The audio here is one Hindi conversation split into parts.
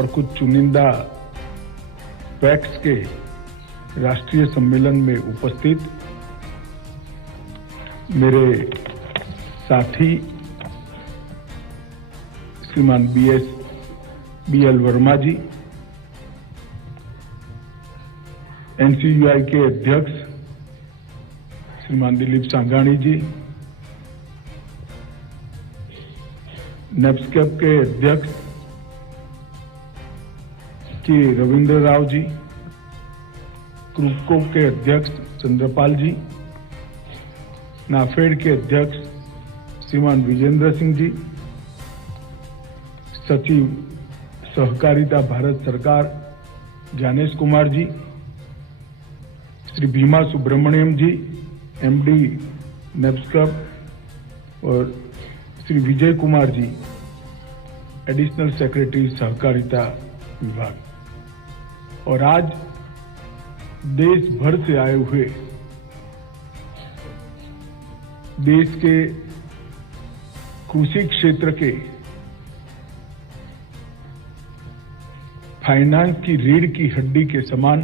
और कुछ चुनिंदा पैक्स के राष्ट्रीय सम्मेलन में उपस्थित मेरे साथी श्रीमान BL वर्मा जी, NCUI के अध्यक्ष श्रीमान दिलीप सांघानी जी, नेप्सकेप के अध्यक्ष श्री रविंद्र राव जी, क्रूपको के अध्यक्ष चंद्रपाल जी, नाफेड के अध्यक्ष श्रीमान विजेंद्र सिंह जी, सचिव सहकारिता भारत सरकार ज्ञानेश कुमार जी, श्री भीमा सुब्रमण्यम जी, MD नेप्सकेप, और श्री विजय कुमार जी, एडिशनल सेक्रेटरी सहकारिता विभाग, और आज देश भर से आए हुए देश के कृषि क्षेत्र के फाइनेंस की रीढ़ की हड्डी के समान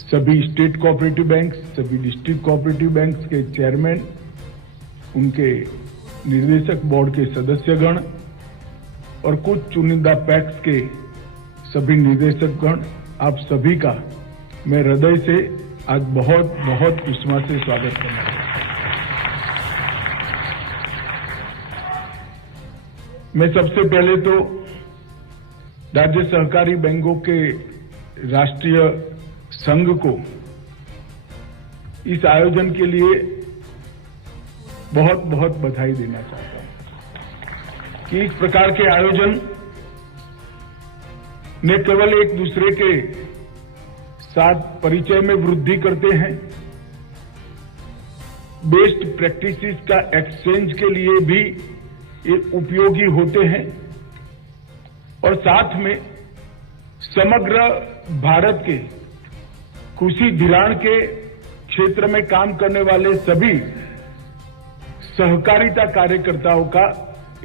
सभी स्टेट कोऑपरेटिव बैंक्स, सभी डिस्ट्रिक्ट कोऑपरेटिव बैंक्स के चेयरमैन, उनके निर्देशक बोर्ड के सदस्यगण और कुछ चुनिंदा पैक्स के सभी निर्देशकगण, आप सभी का मैं हृदय से आज बहुत बहुत उष्मा से स्वागत करना चाहता हूं। मैं सबसे पहले तो राज्य सहकारी बैंकों के राष्ट्रीय संघ को इस आयोजन के लिए बहुत बहुत बधाई देना चाहता हूं कि इस प्रकार के आयोजन न केवल एक दूसरे के साथ परिचय में वृद्धि करते हैं, बेस्ट प्रैक्टिसेस का एक्सचेंज के लिए भी ये उपयोगी होते हैं, और साथ में समग्र भारत के कृषि धिराण के क्षेत्र में काम करने वाले सभी सहकारिता कार्यकर्ताओं का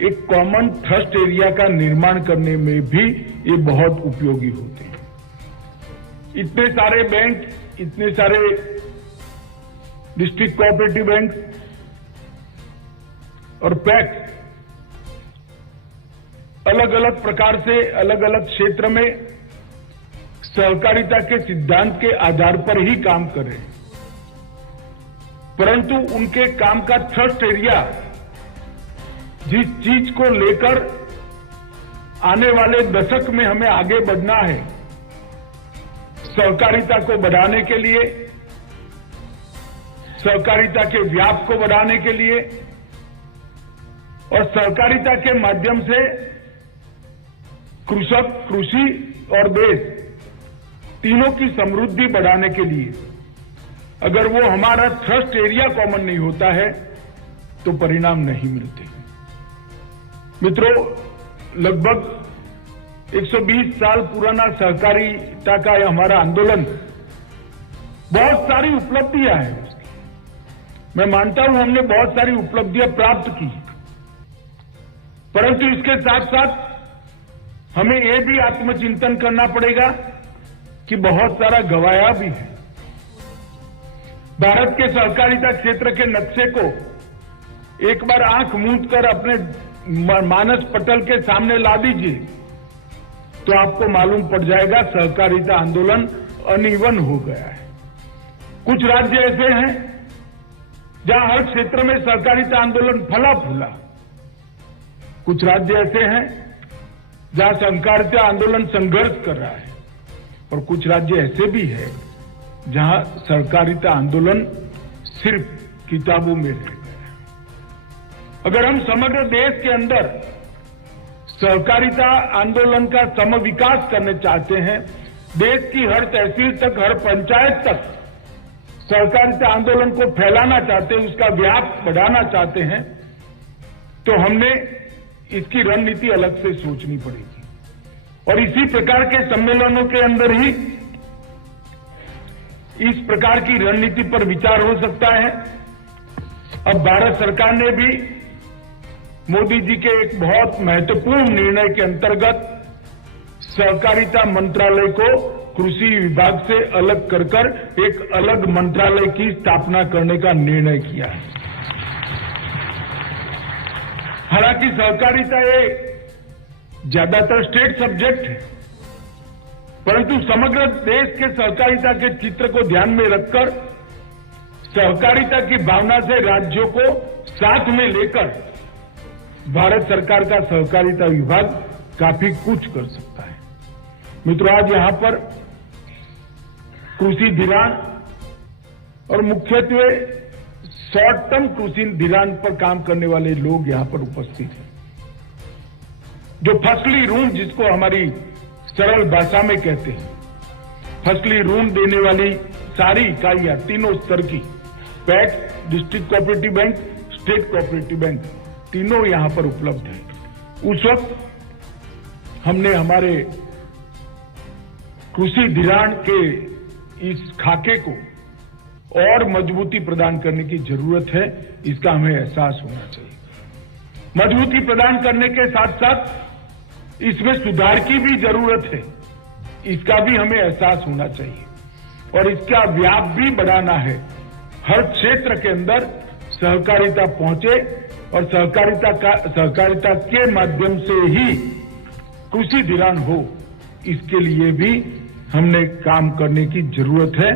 एक कॉमन ट्रस्ट एरिया का निर्माण करने में भी ये बहुत उपयोगी होते हैं। इतने सारे बैंक, इतने सारे डिस्ट्रिक्ट कोऑपरेटिव बैंक और पैक्स अलग अलग प्रकार से अलग अलग क्षेत्र में सहकारिता के सिद्धांत के आधार पर ही काम कर रहे हैं, परंतु उनके काम का ट्रस्ट एरिया जिस चीज को लेकर आने वाले दशक में हमें आगे बढ़ना है, सहकारिता को बढ़ाने के लिए, सहकारिता के व्याप को बढ़ाने के लिए और सहकारिता के माध्यम से कृषक, कृषि और देश तीनों की समृद्धि बढ़ाने के लिए अगर वो हमारा ट्रस्ट एरिया कॉमन नहीं होता है तो परिणाम नहीं मिलते। मित्रों, लगभग 120 साल पुराना सहकारिता का हमारा आंदोलन बहुत सारी उपलब्धियां हैं उसकी। मैं मानता हूं हमने बहुत सारी उपलब्धियां प्राप्त की, परंतु इसके साथ साथ हमें ये भी आत्मचिंतन करना पड़ेगा कि बहुत सारा गंवाया भी है। भारत के सहकारिता क्षेत्र के नक्शे को एक बार आंख मूंद कर अपने मानस पटल के सामने ला दीजिए तो आपको मालूम पड़ जाएगा सहकारिता आंदोलन अनइवन हो गया है। कुछ राज्य ऐसे हैं जहां हर क्षेत्र में सहकारिता आंदोलन फला फूला, कुछ राज्य ऐसे हैं जहां सहकारिता आंदोलन संघर्ष कर रहा है, और कुछ राज्य ऐसे भी हैं जहां सहकारिता आंदोलन सिर्फ किताबों में रह गया। अगर हम समग्र देश के अंदर सहकारिता आंदोलन का समविकास करने चाहते हैं, देश की हर तहसील तक, हर पंचायत तक सहकारिता आंदोलन को फैलाना चाहते हैं, उसका व्याप बढ़ाना चाहते हैं, तो हमने इसकी रणनीति अलग से सोचनी पड़ेगी। और इसी प्रकार के सम्मेलनों के अंदर ही इस प्रकार की रणनीति पर विचार हो सकता है। अब भारत सरकार ने भी मोदी जी के एक बहुत महत्वपूर्ण निर्णय के अंतर्गत सहकारिता मंत्रालय को कृषि विभाग से अलग कर एक अलग मंत्रालय की स्थापना करने का निर्णय किया है। हालांकि सहकारिता ये ज्यादातर स्टेट सब्जेक्ट है, परंतु समग्र देश के सहकारिता के चित्र को ध्यान में रखकर सहकारिता की भावना से राज्यों को साथ में लेकर भारत सरकार का सहकारिता विभाग काफी कुछ कर सकता है। मित्रों, आज यहां पर कृषि धिराण और मुख्यत्वे शॉर्ट टर्म कृषि धिराण पर काम करने वाले लोग यहां पर उपस्थित हैं। जो फसली ऋण, जिसको हमारी सरल भाषा में कहते हैं, फसली ऋण देने वाली सारी इकाइयां तीनों स्तर की, PACS, district cooperative bank, state cooperative bank, तीनों यहां पर उपलब्ध हैं। उस वक्त हमने हमारे कृषि धिराण के इस खाके को और मजबूती प्रदान करने की जरूरत है, इसका हमें एहसास होना चाहिए। मजबूती प्रदान करने के साथ साथ इसमें सुधार की भी जरूरत है, इसका भी हमें एहसास होना चाहिए और इसका व्याप भी बढ़ाना है। हर क्षेत्र के अंदर सहकारिता पहुंचे और सहकारिता के माध्यम से ही कृषि धिराण हो, इसके लिए भी हमने काम करने की जरूरत है।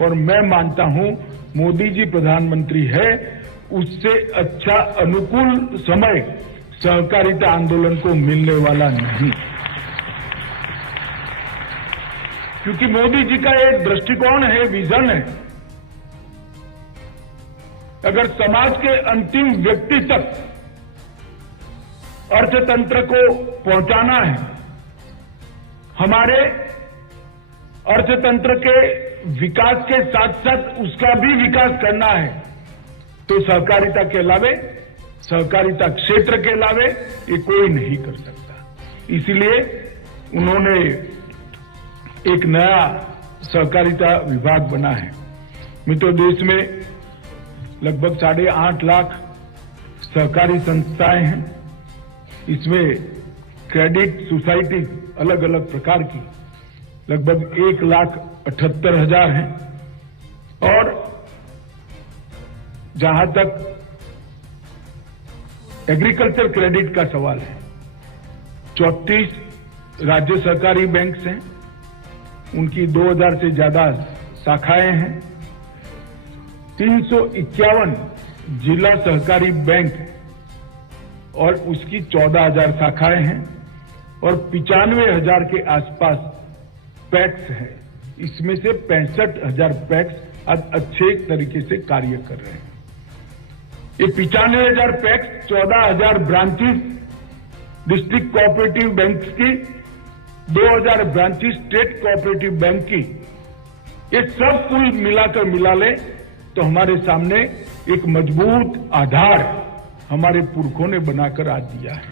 और मैं मानता हूं मोदी जी प्रधानमंत्री है, उससे अच्छा अनुकूल समय सहकारिता आंदोलन को मिलने वाला नहीं, क्योंकि मोदी जी का एक दृष्टिकोण है, विजन है। अगर समाज के अंतिम व्यक्ति तक अर्थतंत्र को पहुंचाना है, हमारे अर्थतंत्र के विकास के साथ साथ उसका भी विकास करना है, तो सहकारिता के अलावे, सहकारिता क्षेत्र के अलावे ये कोई नहीं कर सकता। इसीलिए उन्होंने एक नया सहकारिता विभाग बना है। मित्रों, देश में लगभग 8.5 लाख सहकारी संस्थाएं हैं। इसमें क्रेडिट सोसाइटी अलग अलग प्रकार की लगभग 1,78,000 हैं। और जहां तक एग्रीकल्चर क्रेडिट का सवाल है, 34 राज्य सहकारी बैंक हैं, उनकी 2000 से ज्यादा शाखाएं हैं। 351 जिला सहकारी बैंक और उसकी 14,000 शाखाएं हैं और 95,000 के आसपास पैक्स हैं। इसमें से 65,000 पैक्स आज अच्छे तरीके से कार्य कर रहे हैं। ये 95,000 PACS, 14,000 branches district cooperative bank की, 2,000 ब्रांचेस स्टेट कोऑपरेटिव बैंक की, ये सब कुल मिलाकर मिला ले तो हमारे सामने एक मजबूत आधार हमारे पुरखों ने बनाकर आज दिया है।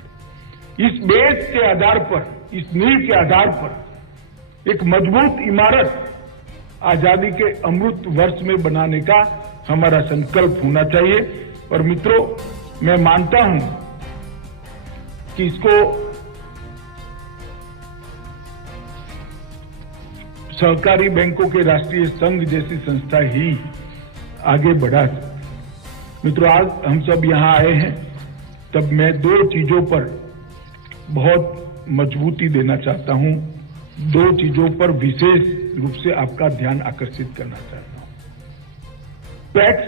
इस बेस के आधार पर, इस नींव के आधार पर एक मजबूत इमारत आजादी के अमृत वर्ष में बनाने का हमारा संकल्प होना चाहिए। और मित्रों, मैं मानता हूं कि इसको सहकारी बैंकों के राष्ट्रीय संघ जैसी संस्था ही आगे बढ़ा। मित्रों, आज हम सब यहां आए हैं, तब मैं 2 चीजों पर बहुत मजबूती देना चाहता हूं, 2 चीजों पर विशेष रूप से आपका ध्यान आकर्षित करना चाहता हूं। पैक्स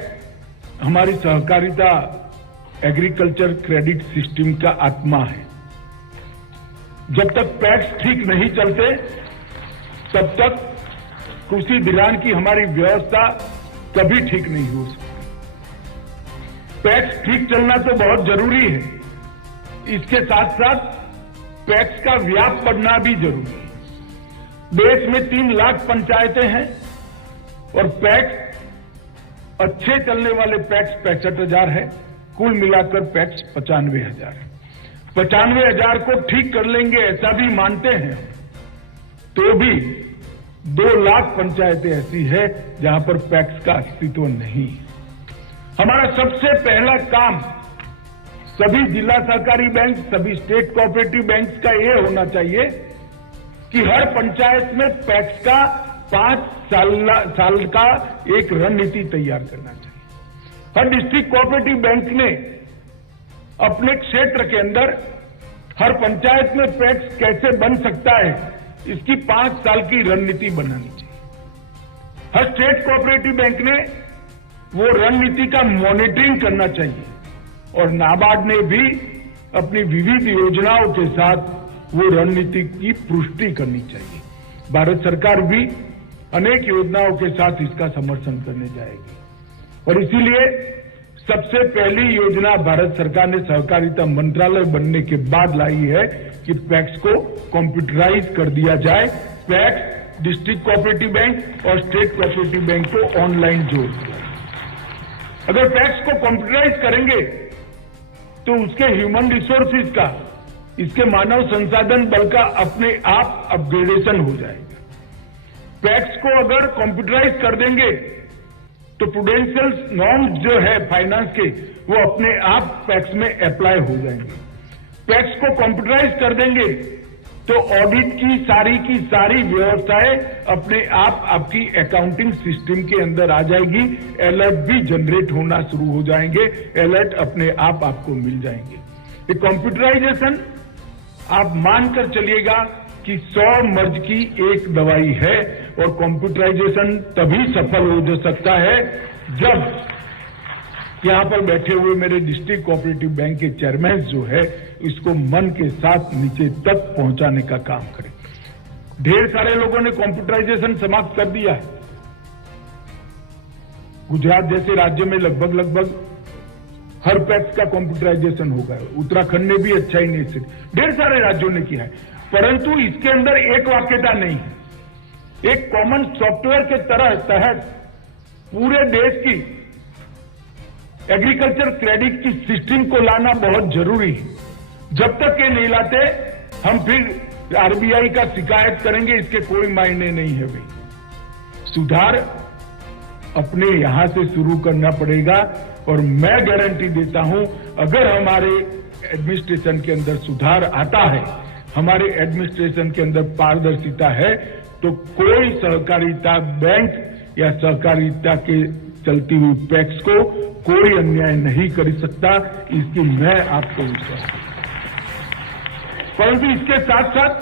हमारी सहकारिता एग्रीकल्चर क्रेडिट सिस्टम का आत्मा है। जब तक पैक्स ठीक नहीं चलते, तब तक कृषि धिराण की हमारी व्यवस्था कभी ठीक नहीं हो सकती। पैक्स ठीक चलना तो बहुत जरूरी है, इसके साथ साथ पैक्स का व्याप बढ़ना भी जरूरी है। देश में 3 लाख पंचायतें हैं और पैक्स, अच्छे चलने वाले पैक्स 65,000 है, कुल मिलाकर पैक्स 95,000 है। 95,000 को ठीक कर लेंगे ऐसा भी मानते हैं, तो भी 2 लाख पंचायतें ऐसी है जहां पर पैक्स का अस्तित्व नहीं है। हमारा सबसे पहला काम सभी जिला सहकारी बैंक, सभी स्टेट कोऑपरेटिव बैंक का ये होना चाहिए कि हर पंचायत में पैक्स का 5 साल का एक रणनीति तैयार करना चाहिए। हर डिस्ट्रिक्ट कोऑपरेटिव बैंक ने अपने क्षेत्र के अंदर हर पंचायत में पैक्स कैसे बन सकता है, इसकी 5 साल की रणनीति बनानी चाहिए। हर स्टेट कोऑपरेटिव बैंक ने वो रणनीति का मॉनिटरिंग करना चाहिए और नाबार्ड ने भी अपनी विविध योजनाओं के साथ वो रणनीति की पुष्टि करनी चाहिए। भारत सरकार भी अनेक योजनाओं के साथ इसका समर्थन करने जाएगी और इसीलिए सबसे पहली योजना भारत सरकार ने सहकारिता मंत्रालय बनने के बाद लाई है कि पैक्स को कंप्यूटराइज कर दिया जाए। पैक्स, डिस्ट्रिक्ट कोऑपरेटिव बैंक और स्टेट कोऑपरेटिव बैंक को ऑनलाइन जोड़ दिया। अगर पैक्स को कंप्यूटराइज करेंगे तो उसके ह्यूमन रिसोर्सेज का, इसके मानव संसाधन बल का अपने आप अपग्रेडेशन हो जाएगा। पैक्स को अगर कंप्यूटराइज कर देंगे तो प्रूडेंशियल नॉर्म्स जो है फाइनेंस के, वो अपने आप पैक्स में अप्लाई हो जाएंगे। पैक्स को कंप्यूटराइज कर देंगे तो ऑडिट की सारी व्यवस्थाएं अपने आप आपकी अकाउंटिंग सिस्टम के अंदर आ जाएगी। अलर्ट भी जनरेट होना शुरू हो जाएंगे, अलर्ट अपने आप आपको मिल जाएंगे। ये कंप्यूटराइजेशन आप मानकर चलिएगा कि 100 मर्ज की एक दवाई है और कंप्यूटराइजेशन तभी सफल हो सकता है जब यहां पर बैठे हुए मेरे डिस्ट्रिक्ट कोऑपरेटिव बैंक के चेयरमैन जो है इसको मन के साथ नीचे तक पहुंचाने का काम करें। ढेर सारे लोगों ने कंप्यूटराइजेशन समाप्त कर दिया है। गुजरात जैसे राज्य में लगभग हर पैक्स का कंप्यूटराइजेशन हो गया। उत्तराखंड ने भी अच्छा ही नहीं, ढेर सारे राज्यों ने किया है, परंतु इसके अंदर एक वाक्यता नहीं है। एक कॉमन सॉफ्टवेयर के तहत पूरे देश की एग्रीकल्चर क्रेडिट की सिस्टम को लाना बहुत जरूरी है। जब तक ये नहीं लाते हम फिर आरबीआई का शिकायत करेंगे, इसके कोई मायने नहीं है भाई। सुधार अपने यहां से शुरू करना पड़ेगा और मैं गारंटी देता हूं अगर हमारे एडमिनिस्ट्रेशन के अंदर सुधार आता है, हमारे एडमिनिस्ट्रेशन के अंदर पारदर्शिता है, तो कोई सहकारिता बैंक या सहकारिता के चलती हुई पैक्स को कोई अन्याय नहीं कर सकता। इसकी मैं आपको विश्वास, परंतु इसके साथ साथ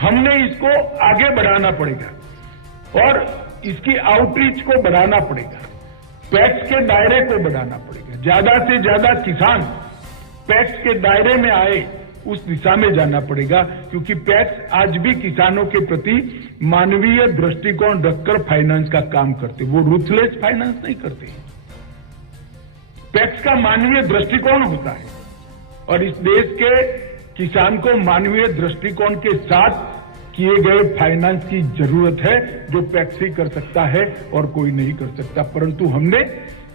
हमने इसको आगे बढ़ाना पड़ेगा और इसकी आउटरीच को बढ़ाना पड़ेगा, पैक्स के दायरे को बढ़ाना पड़ेगा। ज्यादा से ज्यादा किसान पैक्स के दायरे में आए उस दिशा में जाना पड़ेगा, क्योंकि पैक्स आज भी किसानों के प्रति मानवीय दृष्टिकोण रखकर फाइनेंस का काम करते, वो रूथलेस फाइनेंस नहीं करते। पैक्स का मानवीय दृष्टिकोण होता है और इस देश के किसान को मानवीय दृष्टिकोण के साथ किए गए फाइनेंस की जरूरत है, जो पैक्स ही कर सकता है और कोई नहीं कर सकता। परंतु हमने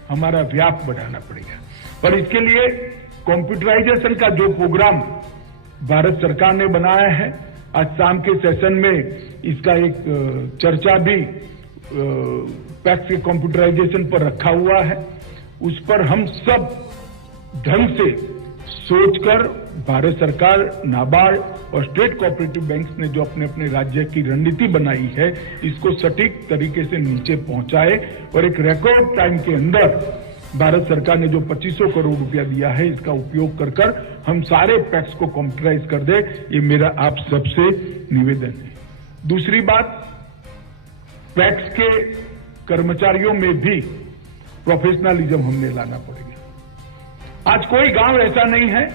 हमारा व्याप बढ़ाना पड़ेगा और इसके लिए कंप्यूटराइजेशन का जो प्रोग्राम भारत सरकार ने बनाया है, आज शाम के सेशन में इसका एक चर्चा भी पैक्स के कंप्यूटराइजेशन पर रखा हुआ है। उस पर हम सब ढंग से सोचकर भारत सरकार, नाबार्ड और स्टेट कोऑपरेटिव बैंक्स ने जो अपने अपने राज्य की रणनीति बनाई है, इसको सटीक तरीके से नीचे पहुंचाए और एक रिकॉर्ड टाइम के अंदर भारत सरकार ने जो 2500 करोड़ रुपया दिया है, इसका उपयोग कर कर हम सारे पैक्स को कंप्यूटराइज कर दे। ये मेरा आप सबसे निवेदन है। दूसरी बात, पैक्स के कर्मचारियों में भी प्रोफेशनलिज्म हमने लाना पड़ेगा। आज कोई गांव ऐसा नहीं है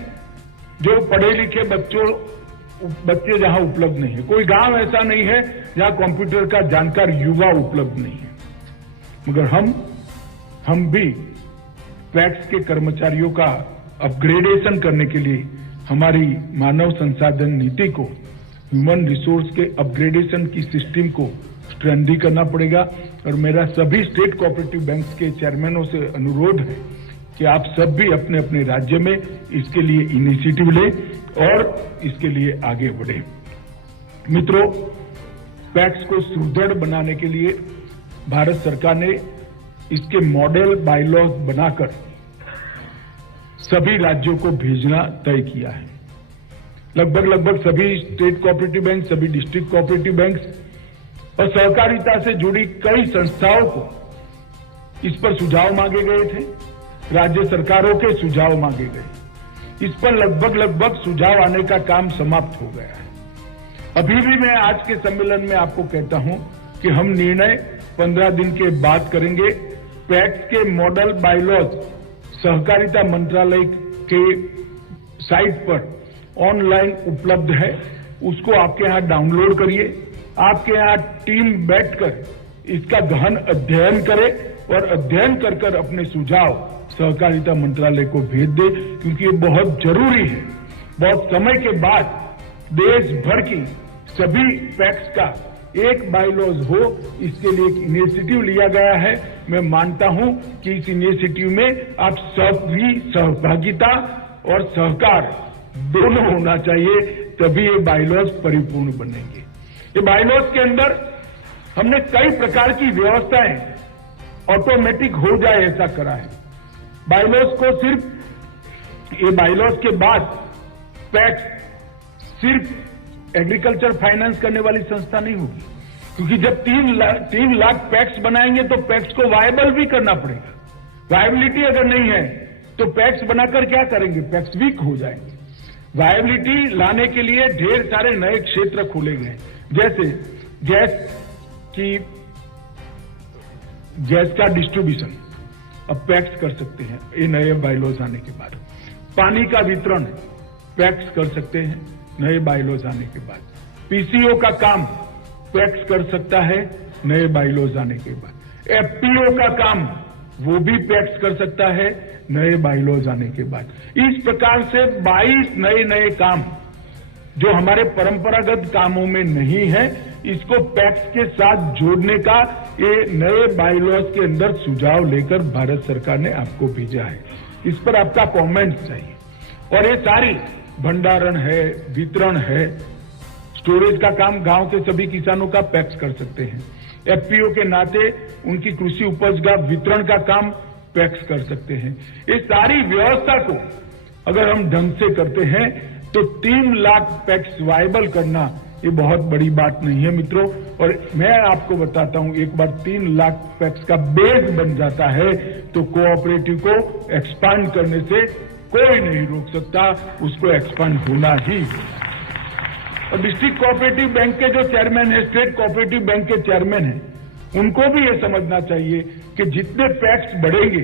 जो पढ़े लिखे बच्चे जहां उपलब्ध नहीं है, कोई गांव ऐसा नहीं है जहां कंप्यूटर का जानकार युवा उपलब्ध नहीं है, मगर हम भी पैक्स के कर्मचारियों का अपग्रेडेशन करने के लिए हमारी मानव संसाधन नीति को, ह्यूमन रिसोर्स के अपग्रेडेशन की सिस्टम को स्ट्रेंथी करना पड़ेगा। और मेरा सभी स्टेट कोऑपरेटिव बैंक्स के चेयरमैनों से अनुरोध है कि आप सब भी अपने अपने राज्य में इसके लिए इनिशिएटिव लें और इसके लिए आगे बढ़ें। मित्रों, पैक्स को सुदृढ़ बनाने के लिए भारत सरकार ने इसके मॉडल बायलॉज बनाकर सभी राज्यों को भेजना तय किया है। लगभग सभी स्टेट कोऑपरेटिव बैंक, सभी डिस्ट्रिक्ट कोऑपरेटिव बैंक और सहकारिता से जुड़ी कई संस्थाओं को इस पर सुझाव मांगे गए थे। राज्य सरकारों के सुझाव मांगे गए। इस पर लगभग सुझाव आने का काम समाप्त हो गया है। अभी भी मैं आज के सम्मेलन में आपको कहता हूं कि हम निर्णय 15 दिन के बाद करेंगे। पैक्स के मॉडल बायलॉज सहकारिता मंत्रालय के साइट पर ऑनलाइन उपलब्ध है, उसको आपके यहां डाउनलोड करिए। आपके यहां टीम बैठकर इसका गहन अध्ययन करे और अध्ययन कर अपने सुझाव सहकारिता मंत्रालय को भेज दे, क्योंकि ये बहुत जरूरी है। बहुत समय के बाद देश भर की सभी पैक्स का एक बायलॉज हो, इसके लिए एक इनिशिएटिव लिया गया है। मैं मानता हूं कि इस इनिशिएटिव में आप सबकी सहभागिता और सहकार दोनों होना चाहिए, तभी ये बायलॉज परिपूर्ण बनेंगे। ये बायलॉज के अंदर हमने कई प्रकार की व्यवस्थाएं ऑटोमेटिक हो जाए ऐसा करा है। बायलॉज को सिर्फ ये बायलॉज के बाद पैक्स सिर्फ एग्रीकल्चर फाइनेंस करने वाली संस्था नहीं होगी, क्योंकि जब 3 लाख पैक्स बनाएंगे तो पैक्स को वायबल भी करना पड़ेगा। वायबिलिटी अगर नहीं है तो पैक्स बनाकर क्या करेंगे, पैक्स वीक हो जाएंगे। वायबिलिटी लाने के लिए ढेर सारे नए क्षेत्र खोले गए, जैसे गैस का डिस्ट्रीब्यूशन अब पैक्स कर सकते हैं ये नए बायलॉज आने के बाद। पानी का वितरण पैक्स कर सकते हैं नए बायलॉज आने के बाद। पीसीओ का काम पैक्स कर सकता है नए बायलॉज आने के बाद। एफपीओ का काम वो भी पैक्स कर सकता है नए बायलॉज आने के बाद। इस प्रकार से 22 नए काम जो हमारे परंपरागत कामों में नहीं है, इसको पैक्स के साथ जोड़ने का ये नए बायलॉज के अंदर सुझाव लेकर भारत सरकार ने आपको भेजा है। इस पर आपका कमेंट चाहिए। और ये सारी भंडारण है, वितरण है, स्टोरेज का काम गांव के सभी किसानों का पैक्स कर सकते हैं। एफपीओ के नाते उनकी कृषि उपज का वितरण का काम पैक्स कर सकते हैं। ये सारी व्यवस्था को अगर हम ढंग से करते हैं तो 3 लाख पैक्स वायबल करना ये बहुत बड़ी बात नहीं है मित्रों। और मैं आपको बताता हूं, एक बार 3 लाख पैक्स का बेस बन जाता है तो कोऑपरेटिव को एक्सपांड करने से कोई नहीं रोक सकता, उसको एक्सपांड होना ही। और डिस्ट्रिक्ट कोऑपरेटिव बैंक के जो चेयरमैन है, स्टेट कोऑपरेटिव बैंक के चेयरमैन हैं, उनको भी ये समझना चाहिए कि जितने पैक्स बढ़ेंगे,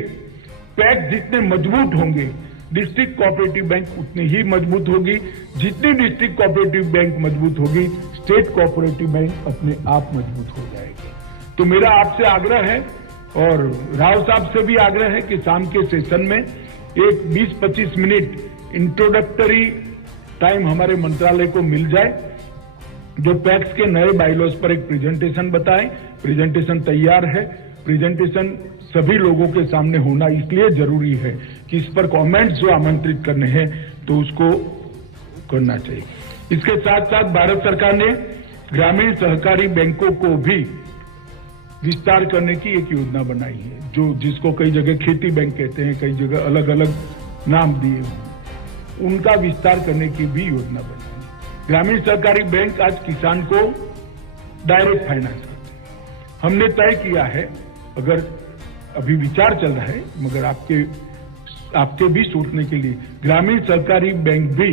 पैक्स जितने मजबूत होंगे, डिस्ट्रिक्ट कोऑपरेटिव बैंक उतनी ही मजबूत होगी। जितनी डिस्ट्रिक्ट कोऑपरेटिव बैंक मजबूत होगी, स्टेट कोऑपरेटिव बैंक अपने आप मजबूत हो जाएगी। तो मेरा आपसे आग्रह है और राव साहब से भी आग्रह है कि शाम के सेशन में एक 20-25 मिनट इंट्रोडक्टरी टाइम हमारे मंत्रालय को मिल जाए, जो पैक्स के नए बायलॉज पर एक प्रेजेंटेशन बताएं। प्रेजेंटेशन तैयार है। प्रेजेंटेशन सभी लोगों के सामने होना इसलिए जरूरी है कि इस पर कमेंट्स जो आमंत्रित करने हैं तो उसको करना चाहिए। इसके साथ साथ भारत सरकार ने ग्रामीण सहकारी बैंकों को भी विस्तार करने की एक योजना बनाई है, जो जिसको कई जगह खेती बैंक कहते हैं, कई जगह अलग अलग नाम दिए हुए। उनका विस्तार करने की भी योजना बनाई है। ग्रामीण सहकारी बैंक आज किसान को डायरेक्ट फाइनेंस करते हैं। हमने तय किया है, अगर अभी विचार चल रहा है मगर आपके भी सोचने के लिए, ग्रामीण सहकारी बैंक भी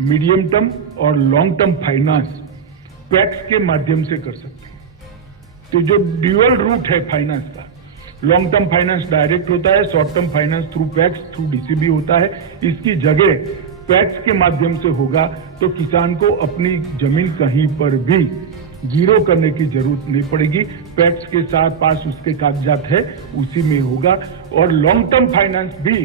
मीडियम टर्म और लॉन्ग टर्म फाइनेंस पैक्स के माध्यम से कर सकते हैं। तो जो ड्यूअल रूट है फाइनेंस का, लॉन्ग टर्म फाइनेंस डायरेक्ट होता है, short term finance through PACS through DCB होता है, इसकी जगह पैक्स के माध्यम से होगा तो किसान को अपनी जमीन कहीं पर भी जीरो करने की जरूरत नहीं पड़ेगी। पैक्स के साथ पास उसके कागजात है, उसी में होगा। और लॉन्ग टर्म फाइनेंस भी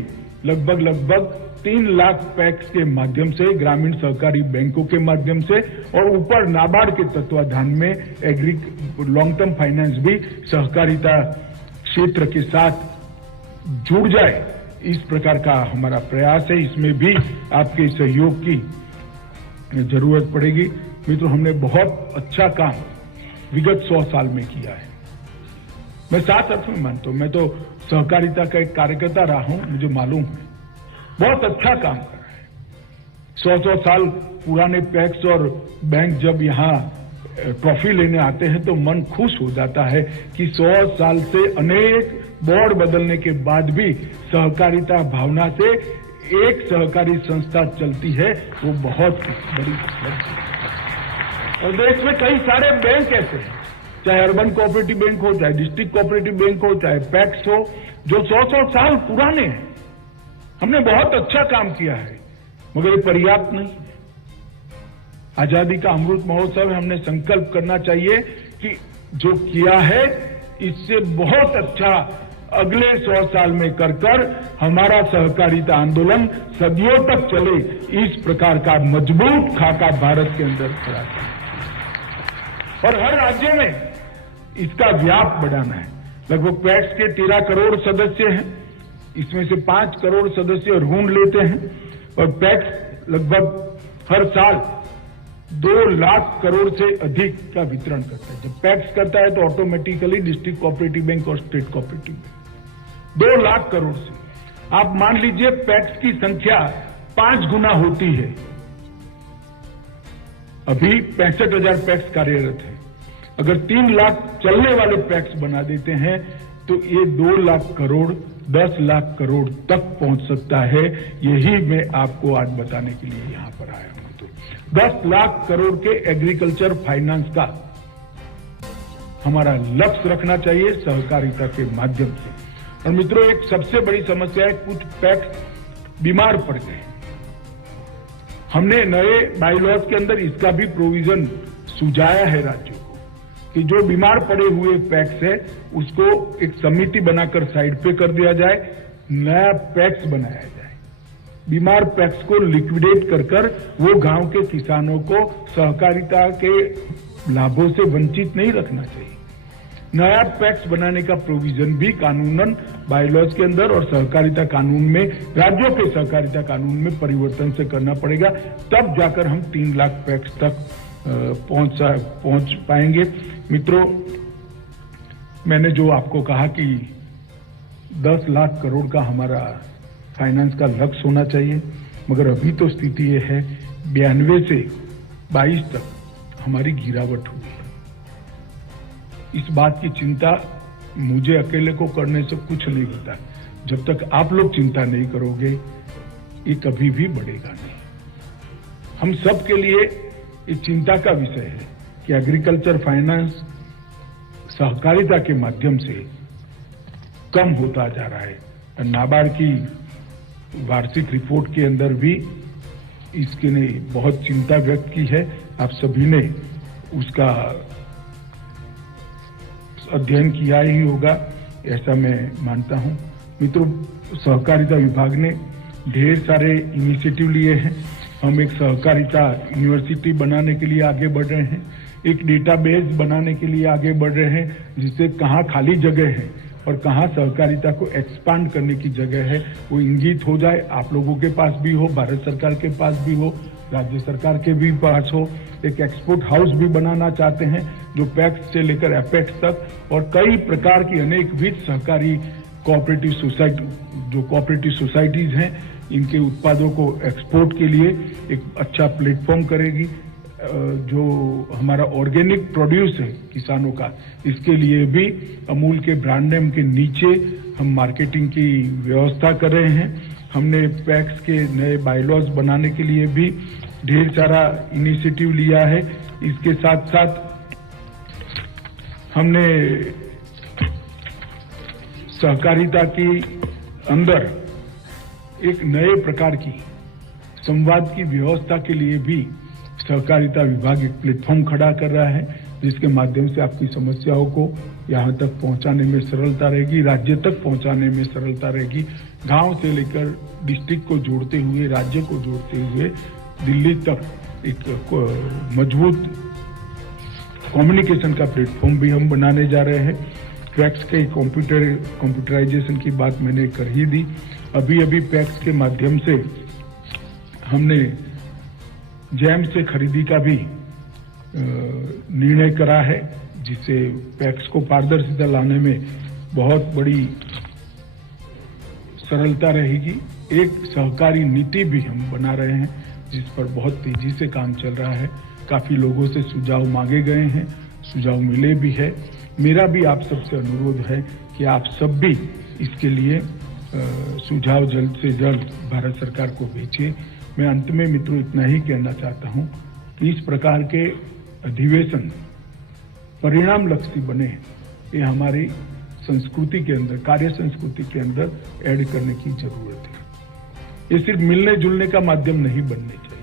लगभग 3 लाख पैक्स के माध्यम से, ग्रामीण सहकारी बैंकों के माध्यम से, और ऊपर नाबार्ड के तत्वाधान में लॉन्ग टर्म फाइनेंस भी सहकारिता क्षेत्र के साथ जुड़ जाए, इस प्रकार का हमारा प्रयास है। इसमें भी आपके सहयोग की जरूरत पड़ेगी। मित्रों, हमने बहुत अच्छा काम विगत 100 साल में किया है। मैं साथ अर्थ में मानता हूं, मैं तो सहकारिता का एक कार्यकर्ता रहा हूं, मुझे मालूम है बहुत अच्छा काम कर रहा है। 100 साल पुराने पैक्स और बैंक जब यहाँ ट्रॉफी लेने आते हैं तो मन खुश हो जाता है कि 100 साल से अनेक बोर्ड बदलने के बाद भी सहकारिता भावना से एक सहकारी संस्था चलती है, वो बहुत बड़ी है। और देश में कई सारे बैंक ऐसे हैं, चाहे अर्बन कोऑपरेटिव बैंक हो, चाहे डिस्ट्रिक्ट कोऑपरेटिव बैंक हो, चाहे पैक्स हो, जो 100 साल पुराने हैं। हमने बहुत अच्छा काम किया है, मगर ये पर्याप्त नहीं। आजादी का अमृत महोत्सव है, हमने संकल्प करना चाहिए कि जो किया है इससे बहुत अच्छा अगले 100 साल में कर हमारा सहकारिता आंदोलन सदियों तक चले, इस प्रकार का मजबूत खाका भारत के अंदर खड़ा है। और हर राज्य में इसका व्याप बढ़ाना है। लगभग पैक्स के 13 करोड़ सदस्य हैं, इसमें से 5 करोड़ सदस्य ऋण लेते हैं और पैक्स लगभग हर साल 2 लाख करोड़ से अधिक का वितरण करता है। जब पैक्स करता है तो ऑटोमेटिकली डिस्ट्रिक्ट कोऑपरेटिव बैंक और state cooperative bank 2 lakh crore से, आप मान लीजिए पैक्स की संख्या 5 गुना होती है। अभी 65,000 पैक्स कार्यरत है। अगर 3 लाख चलने वाले पैक्स बना देते हैं तो ये 2 लाख करोड़ 10 लाख करोड़ तक पहुंच सकता है। यही मैं आपको आज बताने के लिए यहां पर आया हूं। तो 10 लाख करोड़ के एग्रीकल्चर फाइनेंस का हमारा लक्ष्य रखना चाहिए सहकारिता के माध्यम से। और मित्रों, एक सबसे बड़ी समस्या है, कुछ पैक्स बीमार पड़ गए। हमने नए बायलॉज के अंदर इसका भी प्रोविजन सुझाया है राज्यों को कि जो बीमार पड़े हुए पैक्स है उसको एक समिति बनाकर साइड पे कर दिया जाए, नया पैक्स बनाया जाए। बीमार पैक्स को लिक्विडेट कर वो गांव के किसानों को सहकारिता के लाभों से वंचित नहीं रखना चाहिए। नया पैक्स बनाने का प्रोविजन भी कानूनन बायलॉज के अंदर और सहकारिता कानून में, राज्यों के सहकारिता कानून में परिवर्तन से करना पड़ेगा, तब जाकर हम 3 लाख पैक्स तक पहुंच पाएंगे। मित्रों, मैंने जो आपको कहा कि 10 लाख करोड़ का हमारा फाइनेंस का लक्ष्य होना चाहिए, मगर अभी तो स्थिति ये है 92 से 22 तक हमारी गिरावट हुई है। इस बात की चिंता मुझे अकेले को करने से कुछ नहीं होता। जब तक आप लोग चिंता नहीं करोगे ये कभी भी बढ़ेगा नहीं। हम सब के लिए ये चिंता का विषय है कि एग्रीकल्चर फाइनेंस सहकारिता के माध्यम से कम होता जा रहा है। नाबार्ड की वार्षिक रिपोर्ट के अंदर भी इसके ने बहुत चिंता व्यक्त की है। आप सभी ने उसका अध्ययन किया ही होगा, ऐसा मैं मानता हूं। मित्रों, सहकारिता विभाग ने ढेर सारे इनिशिएटिव लिए हैं। हम एक सहकारिता यूनिवर्सिटी बनाने के लिए आगे बढ़ रहे हैं, एक डेटाबेस बनाने के लिए आगे बढ़ रहे हैं, जिससे कहाँ खाली जगह है और कहाँ सहकारिता को एक्सपांड करने की जगह है वो इंगित हो जाए। आप लोगों के पास भी हो, भारत सरकार के पास भी हो, राज्य सरकार के भी पास हो। एक एक्सपोर्ट हाउस भी बनाना चाहते हैं जो पैक्स से लेकर एपेक्स तक और कई प्रकार की अनेकविध सहकारी कोऑपरेटिव सोसाइटीज हैं, इनके उत्पादों को एक्सपोर्ट के लिए एक अच्छा प्लेटफॉर्म करेगी। जो हमारा ऑर्गेनिक प्रोड्यूस है किसानों का, इसके लिए भी अमूल के ब्रांड नेम के नीचे हम मार्केटिंग की व्यवस्था कर रहे हैं। हमने पैक्स के नए बायलॉज बनाने के लिए भी ढेर सारा इनिशिएटिव लिया है। इसके साथ साथ हमने सहकारिता के अंदर एक नए प्रकार की संवाद की व्यवस्था के लिए भी सहकारिता विभाग एक प्लेटफॉर्म खड़ा कर रहा है, जिसके माध्यम से आपकी समस्याओं को यहां तक पहुंचाने में सरलता रहेगी, राज्य तक पहुंचाने में सरलता रहेगी। गांव से लेकर डिस्ट्रिक्ट को जोड़ते हुए, राज्य को जोड़ते हुए दिल्ली तक एक मजबूत कम्युनिकेशन का प्लेटफॉर्म भी हम बनाने जा रहे हैं। पैक्स के कंप्यूटराइजेशन की बात मैंने कर ही दी। अभी पैक्स के माध्यम से हमने जैम से खरीदी का भी निर्णय करा है, जिससे पैक्स को पारदर्शिता लाने में बहुत बड़ी सरलता रहेगी। एक सहकारी नीति भी हम बना रहे हैं, जिस पर बहुत तेजी से काम चल रहा है। काफी लोगों से सुझाव मांगे गए हैं, सुझाव मिले भी है। मेरा भी आप सबसे अनुरोध है कि आप सब भी इसके लिए सुझाव जल्द से जल्द भारत सरकार को भेजिए। मैं अंत में मित्रों इतना ही कहना चाहता हूं कि इस प्रकार के अधिवेशन परिणाम लक्षी बने, ये हमारी संस्कृति के अंदर, कार्य संस्कृति के अंदर ऐड करने की जरूरत है। ये सिर्फ मिलने जुलने का माध्यम नहीं बनने चाहिए।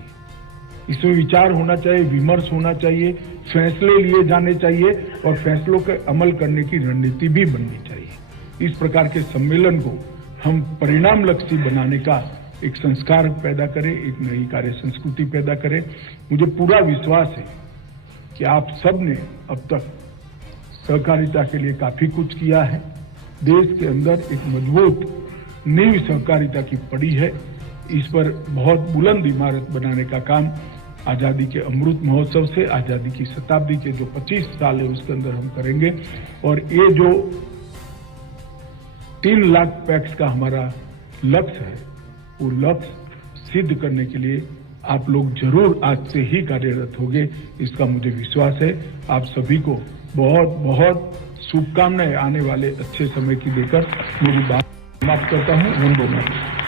इसमें विचार होना चाहिए, विमर्श होना चाहिए, फैसले लिए जाने चाहिए और फैसलों के अमल करने की रणनीति भी बननी चाहिए। इस प्रकार के सम्मेलन को हम परिणाम लक्षी बनाने का एक संस्कार पैदा करें, एक नई कार्य संस्कृति पैदा करें। मुझे पूरा विश्वास है कि आप सब ने अब तक सहकारिता के लिए काफी कुछ किया है। देश के अंदर एक मजबूत नींव सहकारिता की पड़ी है। इस पर बहुत बुलंद इमारत बनाने का काम आजादी के अमृत महोत्सव से, आजादी की शताब्दी के जो 25 साल है उसके अंदर हम करेंगे। और ये जो 3 लाख पैक्स का हमारा लक्ष्य है, वो लक्ष्य सिद्ध करने के लिए आप लोग जरूर आज से ही कार्यरत होंगे, इसका मुझे विश्वास है। आप सभी को बहुत बहुत शुभकामनाएं आने वाले अच्छे समय की देकर मेरी बात समाप्त करता हूं। वंदे मातरम।